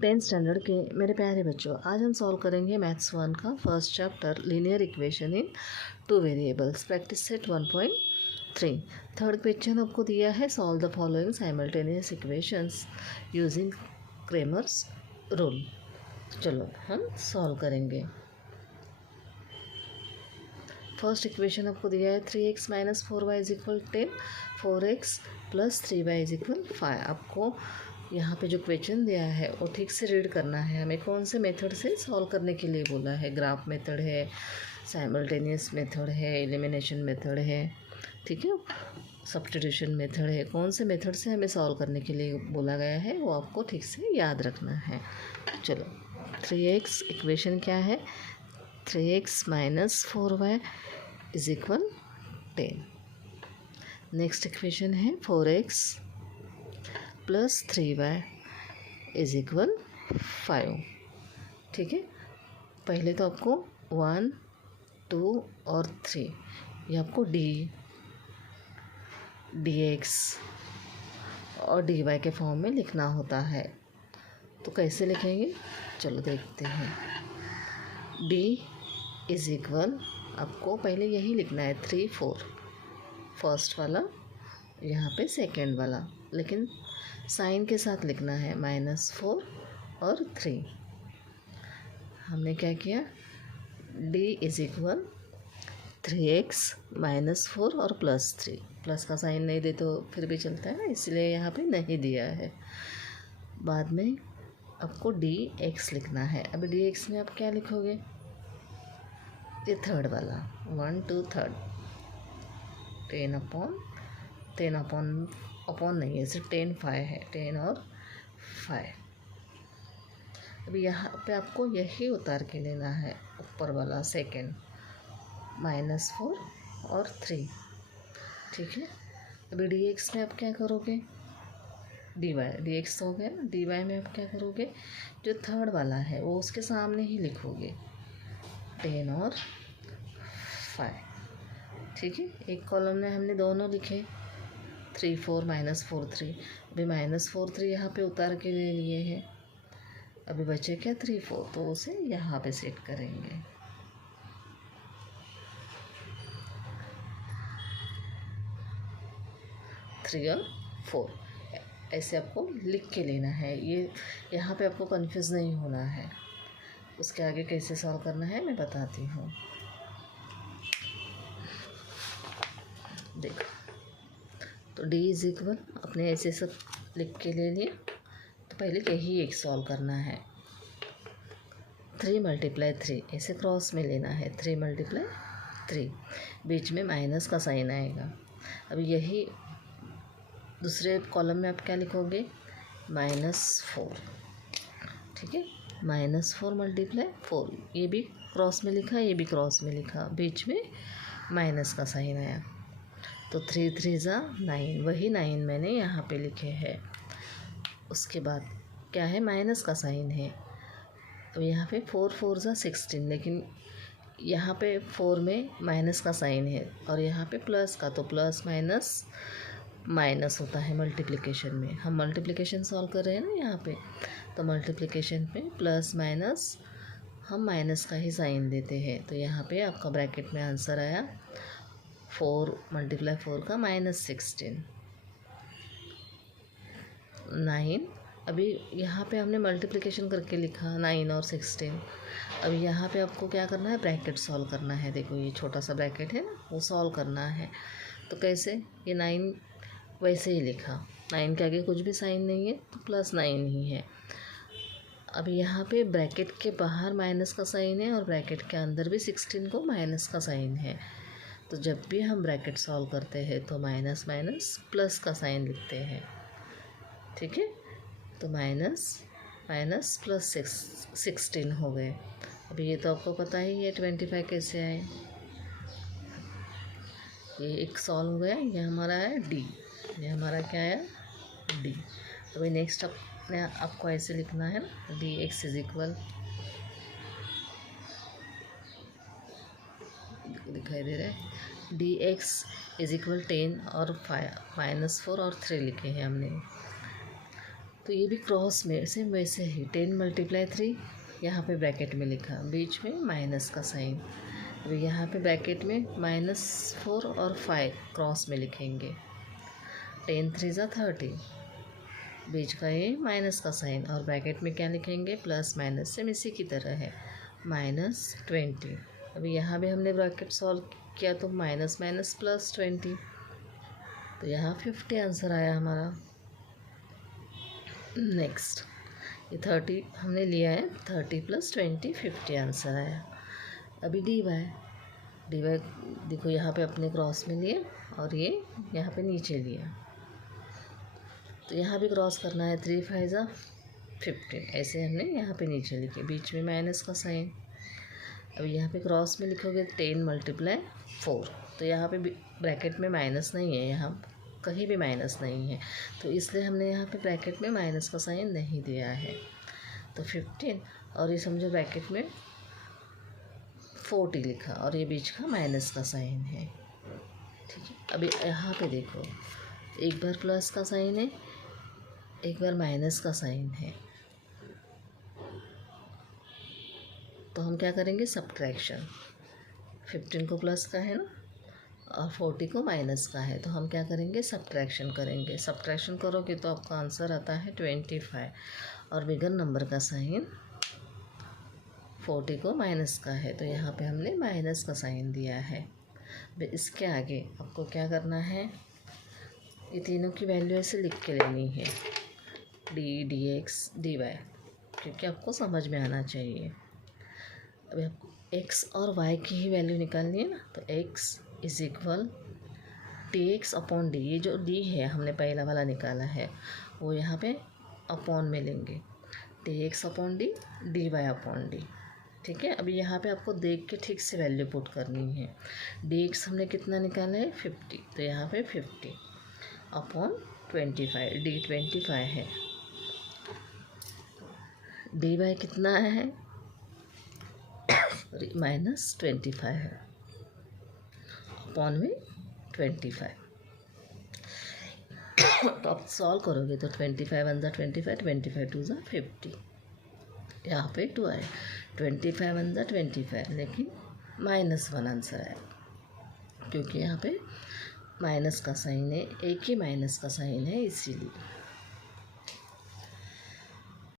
10th standard के मेरे प्यारे बच्चों, आज हम सॉल्व करेंगे मैथ्स 1 का first chapter linear equation in 2 variables practice set 1.3। Third question आपको दिया है, solve the following simultaneous equations using Cramer's rule. चलो हम सॉल्व करेंगे। फर्स्ट इक्वेशन आपको दिया है 3x - 4y = 10, 4x + 3y = 5। आपको यहाँ पे जो क्वेश्चन दिया है वो ठीक से रीड करना है। हमें कौन से मेथड से सॉल्व करने के लिए बोला है। ग्राफ मेथड है, साइमल्टेनियस मेथड है, एलिमिनेशन मेथड है, ठीक है, सब्स्टिट्यूशन मेथड है। कौन से मेथड से हमें सॉल्व करने के लिए बोला गया है वो आपको ठीक से याद रखना है। चलो 3x इक्वेशन क्या है, 3x - 4y = 10। नेक्स्ट इक्वेशन है 4x + 3y = 5। ठीक है, पहले तो आपको 1, 2 और 3 ये आपको dx और dy के फॉर्म में लिखना होता है। तो कैसे लिखेंगे, चलो देखते हैं। d = आपको पहले यही लिखना है 3, 4 फर्स्ट वाला, यहाँ पे सेकेंड वाला, लेकिन साइन के साथ लिखना है -4 और 3। हमने क्या किया, d = 3x - 4 और +3। प्लस का साइन नहीं दे तो फिर भी चलता है ना, इसलिए यहाँ पे नहीं दिया है। बाद में आपको dx लिखना है। अभी dx में आप क्या लिखोगे, ये थर्ड वाला 1, 2 3 10 अपॉन नहीं है, सिर्फ 10 5 है, 10 और 5। अभी यहाँ पे आपको यही उतार के लेना है, ऊपर वाला सेकेंड -4 और 3। ठीक है, अभी dx में आप क्या करोगे, dx हो गया ना, dy में आप क्या करोगे, जो थर्ड वाला है वो उसके सामने ही लिखोगे 10 और 5। ठीक है, एक कॉलम में हमने दोनों लिखे 3 4 -4 3। अभी -4 3 यहाँ पे उतार के ले लिए हैं। अभी बचे क्या 3 4, तो उसे यहाँ पे सेट करेंगे। थ्री और 4 ऐसे आपको लिख के लेना है। ये यहाँ पे आपको कंफ्यूज नहीं होना है। उसके आगे कैसे सॉल्व करना है मैं बताती हूँ। देखो, तो d = अपने ऐसे सब लिख के ले लिया। तो पहले यही एक सॉल्व करना है। 3 × 3 ऐसे क्रॉस में लेना है, 3 × 3, बीच में माइनस का साइन आएगा। अब यही दूसरे कॉलम में आप क्या लिखोगे, -4। ठीक है, -4 × 4, ये भी क्रॉस में लिखा, ये भी क्रॉस में लिखा, बीच में माइनस का साइन आया। तो 3 3 = 9, वही 9 मैंने यहाँ पे लिखे हैं। उसके बाद क्या है, माइनस का साइन है, तो यहाँ पे 4 4 = 16, लेकिन यहाँ पे 4 में माइनस का साइन है और यहाँ पे प्लस का, तो प्लस माइनस माइनस होता है मल्टीप्लिकेशन में। हम मल्टीप्लिकेशन सॉल्व कर रहे हैं ना यहाँ पे, तो मल्टीप्लिकेशन में प्लस माइनस हम माइनस का ही साइन देते हैं। तो यहाँ पे आपका ब्रैकेट में आंसर आया 4 × 4 का -16 9। अभी यहाँ पे हमने मल्टीप्लिकेशन करके लिखा 9 और 16। अभी यहाँ पे आपको क्या करना है, ब्रैकेट सॉल्व करना है। देखो ये छोटा सा ब्रैकेट है ना, वो सॉल्व करना है। तो कैसे, ये 9 वैसे ही लिखा, 9 के आगे कुछ भी साइन नहीं है तो +9 ही है। अभी यहाँ पे ब्रैकेट के बाहर माइनस का साइन है और ब्रैकेट के अंदर भी 16 को माइनस का साइन है। तो जब भी हम ब्रैकेट सॉल्व करते हैं तो माइनस माइनस प्लस का साइन लिखते हैं। ठीक है, तो माइनस माइनस प्लस 16 हो गए। अभी ये तो आपको पता ही है 25 कैसे आए। ये एक सॉल्व हो गया, ये हमारा है डी, ये हमारा क्या है, डी। अभी नेक्स्ट अपने आपको ऐसे लिखना है ना, dx = दिखाई दे रहा है, dx = 10 और 5 -4 और 3 लिखे हैं हमने। तो ये भी क्रॉस में सेम वैसे ही 10 × 3 यहाँ पे ब्रैकेट में लिखा, बीच में माइनस का साइन। अभी यहाँ पे ब्रैकेट में -4 और 5 क्रॉस में लिखेंगे। 10 × 3 = 30, बीच का ये माइनस का साइन, और ब्रैकेट में क्या लिखेंगे, प्लस माइनस सेम इसी की तरह है, -20। अभी यहाँ भी हमने ब्रैकेट सॉल्व किया तो माइनस माइनस प्लस 20, तो यहाँ 50 आंसर आया हमारा। नेक्स्ट ये 30 हमने लिया है, 30 + 20 50 आंसर आया। अभी dy देखो यहाँ पे अपने क्रॉस में लिए और ये यहाँ पे नीचे लिया, तो यहाँ भी क्रॉस करना है। 3 × 5 = 15, ऐसे हमने यहाँ पे नीचे लिखे, बीच में माइनस का साइन। अभी यहाँ पे क्रॉस में लिखोगे 10 × 4, तो यहाँ पे ब्रैकेट में माइनस नहीं है, यहाँ कहीं भी माइनस नहीं है, तो इसलिए हमने यहाँ पे ब्रैकेट में माइनस का साइन नहीं दिया है। तो 15, और ये समझो ब्रैकेट में 40 लिखा, और ये बीच का माइनस का साइन है। ठीक है, अभी यहाँ पे देखो, एक बार प्लस का साइन है, एक बार माइनस का साइन है, तो हम क्या करेंगे, सब्ट्रैक्शन। 15 को प्लस का है ना, और 40 को माइनस का है, तो हम क्या करेंगे, सब्ट्रैक्शन करेंगे। सब्ट्रैक्शन करोगे तो आपका आंसर आता है 25, और बिगर नंबर का साइन 40 को माइनस का है, तो यहाँ पे हमने माइनस का साइन दिया है। इसके आगे आपको क्या करना है, ये तीनों की वैल्यू ऐसे लिख के लेनी है, dx dy, क्योंकि आपको समझ में आना चाहिए। अभी आपको x और y की ही वैल्यू निकालनी है ना, तो x = dx/d, ये जो d है हमने पहला वाला निकाला है, वो यहाँ पे अपॉन में लेंगे, dx/d dy/d। ठीक है, अभी यहाँ पे आपको देख के ठीक से वैल्यू पुट करनी है। dx हमने कितना निकाला है, 50, तो यहाँ पे 50/25, d 25 है, dy कितना है, -25 है, अपॉन में 25। तो आप सॉल्व करोगे तो 25 × 1 = 25, 25 × 2 = 50, यहाँ पे 2 आए, 25 × 1 = 25, लेकिन -1 आंसर आया, क्योंकि यहाँ पे माइनस का साइन है, एक ही माइनस का साइन है इसीलिए।